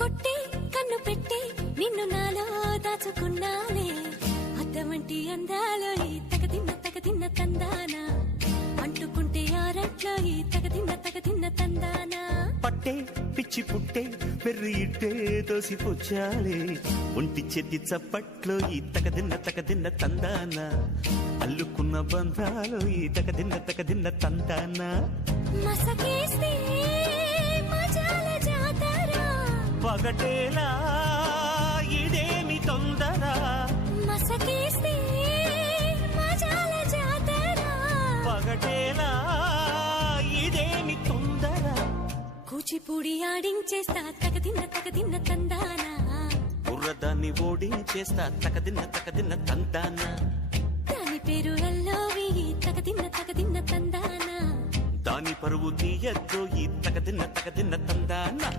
కొట్టి కన్ను పెట్టి నిన్ను నాలో దాచుకున్నానే అద్దమంటి అందాలో ఈ తగదిన్న తందానా అంటుకుంటే ఆరట్లో ఈ తగదిన్న తందానా పట్టే పిచ్చి పుట్టే వెర్రి ఇట్టే దోసిపుచ్చాలే ఒంటి చెట్టి చప్పట్లో ఈ తగదిన్న తందానా అల్లుకున్న బంధాలు ఈ తగదిన్న తందానా మసకేస్తే మజాల జాతర పగటేలా ఇదేమి తొందర మసకేస్తే మజాల జాతర పగటేలా ఇదేమి తొందర కూచిపూడి ఆడించేస్తా తగదిన్న తందానా బుర్రదాన్ని ఓడించేస్తా తగదిన్న తందానా దాని పేరు ఎల్లోవి తగదిన్న తందానా దాని పరువు తీయద్దు ఈ తగదిన్న తందానా